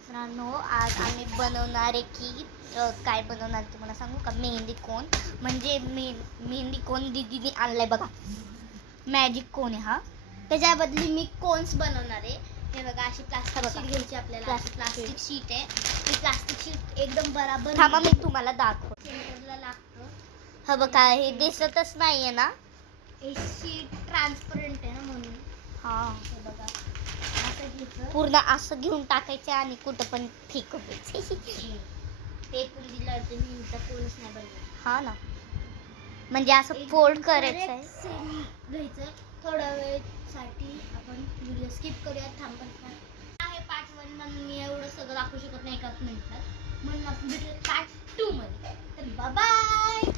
मित्रांनो, आज आम्ही बनवणार आहे की काय बनवणार तुम्हाला सांगू का? मेहंदी कोन. म्हणजे मेहंदी कोन दीदीने आणलाय बघा. मॅजिक कोन आहे हा. त्याच्या बदली मी कोन्स बनवणार आहे. हे बघा, अशी प्लास्टिक शीट घ्यायची आपल्याला. प्लास्टिक शीट आहे. ती प्लास्टिक शीट एकदम बराबर. थांबा, मी तुम्हाला दाखवते. सेंटरला लागतं. हा बघा, हे दिसतच नाहीये ना, हे शीट ट्रान्सपरंट आहे ना, म्हणून. हा, हे बघा, पूर्ण असं घेऊन टाकायचं आणि कुठं पण फेकायचं. ते पण दिलं तर मी कोणच नाही बनवत. हा ना, म्हणजे असं फोल्ड करायचं घ्यायचं. थोड्या वेळसाठी आपण व्हिडिओ स्किप करूया. थांबत आहे पार्ट 1 म्हणून मी एवढं सगळं दाखवू शकत नाही एकाच मिनिटात. म्हणून आपण भेटूया पार्ट 2 मध्ये. तर बाय बाय.